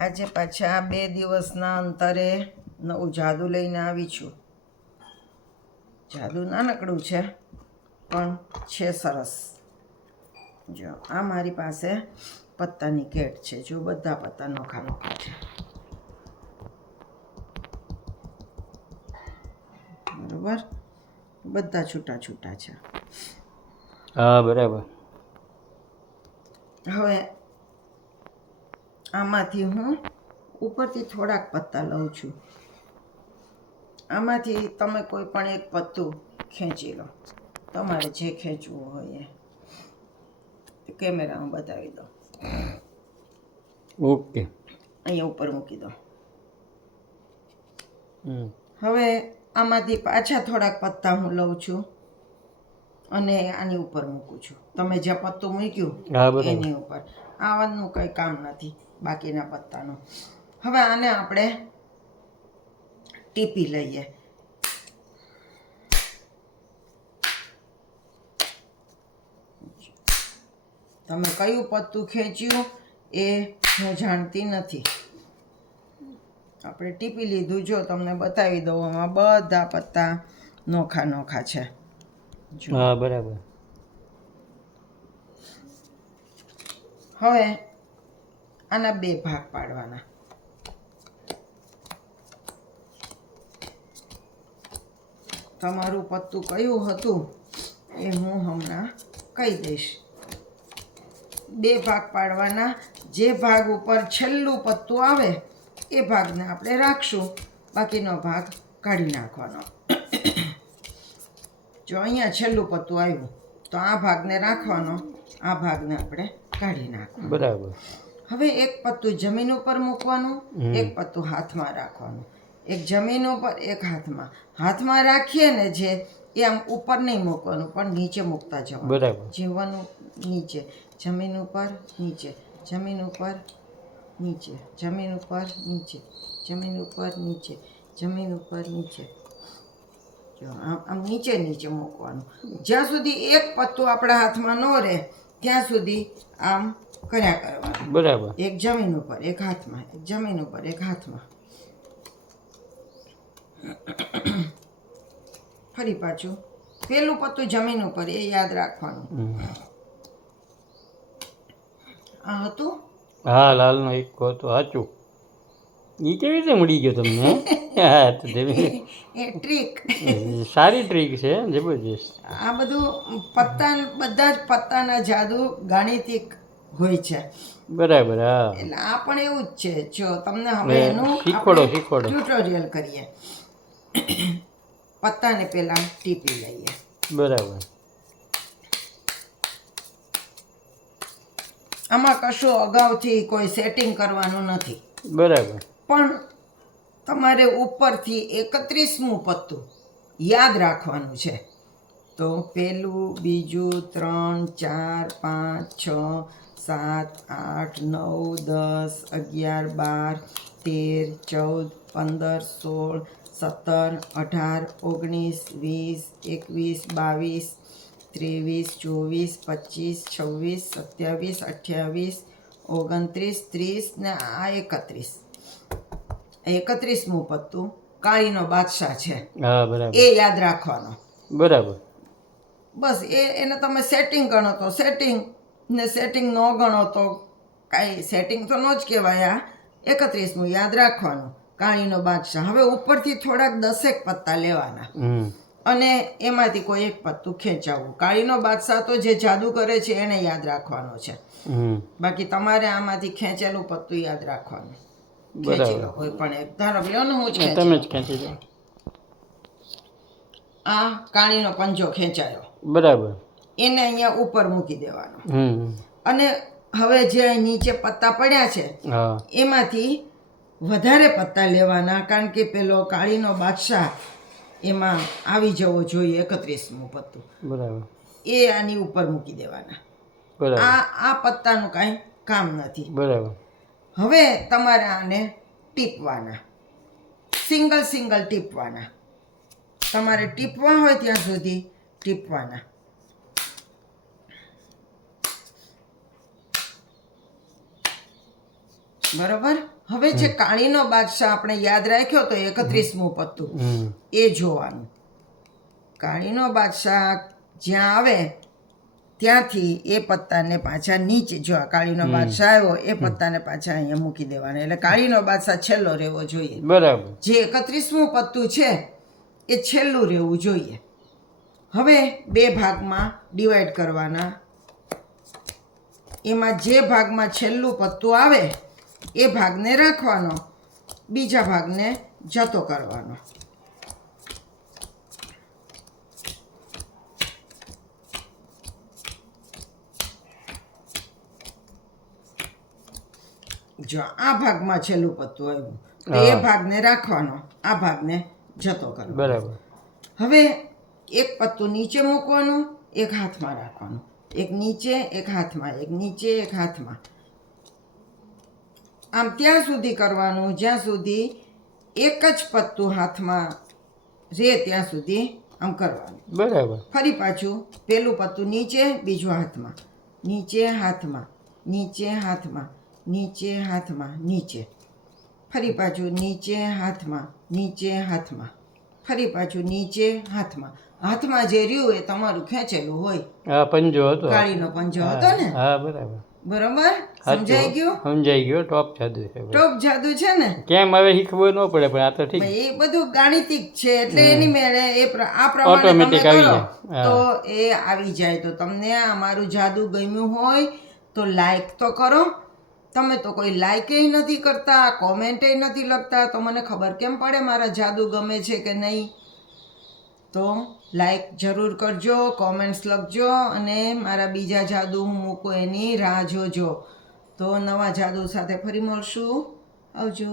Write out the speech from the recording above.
આજે પાછા 2 દિવસના અંતરે નવું જાદુ લઈને આવી છું. જાદુ નાનકડું છે પણ છે સરસ. જો આ મારી પાસે પત્તાની કેટ છે. જો બધા પત્તા નોખા નોખા છે, બરોબર, બધા છૂટા છૂટા છે. હા બરાબર. હવે આમાંથી હું ઉપરથી થોડાક પત્તા લઉં છું. આમાંથી તમે કોઈ પણ એક પત્તું ખેંચી લો, તમારે જે ખેંચવું હોય એ. કેમેરામાં બતાવી દો. ઓકે, અહીંયા ઉપર મૂકી દો. હવે આમાંથી પાછા થોડાક પત્તા હું લઉં છું અને આની ઉપર મૂકું છું. તમે જ્યાં પત્તું મૂક્યું એની ઉપર. આવાનું કંઈ કામ નથી બાકીના પત્તાનું. હવે આને આપણે ટીપી લઈએ. તમે કયું પત્તું ખેંચ્યું એ હું જાણતી નથી. આપણે ટીપી લીધું. જો તમને બતાવી દઉં, આમાં બધા પત્તા નોખા નોખા છે. હા બરાબર. હવે આના 2 ભાગ પાડવાના. તમારું પત્તું કયું હતું એ હું હમણાં કહી દઈશ. 2 ભાગ પાડવાના. જે ભાગ ઉપર છેલ્લું પત્તું આવે એ ભાગને આપણે રાખશું, બાકીનો ભાગ કાઢી નાખવાનો. જો અહીંયા છેલ્લું પત્તું આવ્યું તો આ ભાગને રાખવાનો, આ ભાગને આપણે કાઢી નાખવાનો. બરાબર. હવે એક પત્તું જમીન ઉપર મૂકવાનું, એક પત્તું હાથમાં રાખવાનું. એક જમીન ઉપર, એક હાથમાં. હાથમાં રાખીએ ને જે, એ આમ ઉપર નહીં મૂકવાનું પણ નીચે મૂકતા જવાનું. બરાબર. જીવવાનું નીચે, જમીન ઉપર નીચે, જમીન ઉપર નીચે, જમીન ઉપર નીચે, જમીન ઉપર નીચે, જમીન ઉપર નીચે. જો આમ નીચે નીચે મૂકવાનું. જ્યાં સુધી એક પત્તું આપણા હાથમાં ન રહે ત્યાં સુધી આમ કર્યા કરવાનું. બરાબર. એક જમીન ઉપર, એક હાથમાં, એક જમીન ઉપર, એક હાથમાં. ફરી પાછું પેલું પત્તું જમીન ઉપર, એ યાદ રાખવાનું. આ હતું. હા, લાલનો એક હતો, સાચું. એ કેવી રીતે મળી ગયો તમને? હા તો એ ટ્રીક. સારી ટ્રીક છે, જબરજસ્ત. આ બધું પત્તા, બધા જ પત્તાના જાદુ ગાણિતિક હોય છે. બરાબર. હા, એટલે આ પણ એવું જ છે. જો તમને હવે એનું શીખવાડો. ટ્યુટોરિયલ કરીએ. પત્તાને પહેલા ટીપી લઈએ. બરાબર. આમાં કશું અગાઉથી કોઈ સેટિંગ કરવાનું નથી. બરાબર. પણ તમારે ઉપરથી 31મું પત્તું યાદ રાખવાનું છે. તો 1, 2, 3, 4, 5, 6, 7, 8, 9, 10, 11, 12, 13, 14, 15, 16, 17, 18, 19, 20, 21, 22, 23, 24, 25, 26, 27, 28, 29, 30 ને આ 31. 31મું પત્તું કાળીનો બાદશાહ છે. હા બરાબર. એ યાદ રાખવાનો. બરાબર. બસ એને તમે સેટિંગ ગણો તો સેટિંગ, ને સેટિંગ ન ગણો તો કાંઈ સેટિંગ તો ન જ કહેવાય. આ 31મું યાદ રાખવાનું, કાળીનો બાદશાહ. હવે ઉપરથી થોડાક 10 પત્તા લેવાના અને એમાંથી કોઈ એક પત્તું ખેંચાવવું. કાળીનો બાદશાહ તો જે જાદુ કરે છે એને યાદ રાખવાનો છે. બાકી તમારે આમાંથી ખેંચેલું પત્તું યાદ રાખવાનું. ખેંચી લો કોઈ પણ એક. ધારો કે હું જ ખેંચી લો. આ કાળીનો પંજો ખેંચાયો. બરાબર. એને અહીંયા ઉપર મૂકી દેવાનો. અને હવે જે નીચે પત્તા પડ્યા છે એમાંથી વધારે પત્તા લેવાના, કારણ કે પેલો કાળીનો બાદશાહ એમાં આવી જવો જોઈએ. 31મું પત્તું. બરાબર. એ આની ઉપર મૂકી દેવાના. બરાબર. આ પત્તાનું કાંઈ કામ નથી. બરાબર. હવે તમારે આને ટીપવાના, સિંગલ ટીપવાના. તમારે ટીપવા હોય ત્યાં સુધી ટીપવાના. બરોબર. હવે જે કાળીનો બાદશાહ આપણે યાદ રાખ્યો તો 31મું પત્તું, એ જોવાનું. કાળીનો બાદશાહ જ્યાં આવે ત્યાંથી એ પત્તાને પાછા નીચે, જો આ કાળીનો બાદશાહ આવ્યો એ પત્તાને પાછા અહીંયા મૂકી દેવાના. એટલે કાળીનો બાદશાહ છેલ્લો રહેવો જોઈએ. બરાબર. જે 31મું પત્તું છે એ છેલ્લું રહેવું જોઈએ. હવે 2 ભાગમાં ડિવાઈડ કરવાના. એમાં જે ભાગમાં છેલ્લું પત્તું આવે એ ભાગને રાખવાનો, બીજા ભાગને જતો કરવાનો. જો આ ભાગમાં છેલ્લું પત્તું આવ્યું તો એ ભાગને રાખવાનો, આ ભાગને જતો કરવાનો. બરાબર. હવે એક પત્તું નીચે મૂકવાનું, એક હાથમાં રાખવાનું. એક નીચે, એક હાથમાં, એક નીચે, એક હાથમાં. આમ ત્યાં સુધી કરવાનું જ્યાં સુધી એક જ પત્તું હાથમાં રહે ત્યાં સુધી આમ કરવાનું. બરાબર. ફરી પાછું પેલું પત્તું નીચે, બીજું હાથમાં, નીચે હાથમાં, નીચે હાથમાં, નીચે હાથમાં, નીચે. ફરી પાછું નીચે હાથમાં, નીચે હાથમાં, ફરી પાછું નીચે હાથમાં. હાથમાં જે રહ્યું એ તમારું ખેંચેલું હોય. હા, પંજો હતો. કાળીનો પંજો હતો ને. હા, બરાબર. બરોબર, સમજાઈ ગયું? સમજાઈ ગયો. ટોપ જાદુ છે. ટોપ જાદુ છે ને. કેમ હવે શીખવું ન પડે, પણ આ તો ઠીક. એ બધું ગાણિતિક છે એટલે એની મેળે આ પ્રમાણે Automatic તમે આવી કરો જાય. તો એ આવી જાય. તો તમને અમારું જાદુ ગમ્યું હોય તો લાઈક તો કરો. તમે તો કોઈ લાઈક નથી કરતા, કોમેન્ટ નથી લખતા, તો મને ખબર કેમ પડે મારા જાદુ ગમે છે કે નહીં? તો લાઈક જરૂર કરજો, કોમેન્ટ્સ લખજો, અને મારા બીજા જાદુ હું મૂકું એની રાહ જોજો. તો નવા જાદુ સાથે ફરી મળશું. આવજો.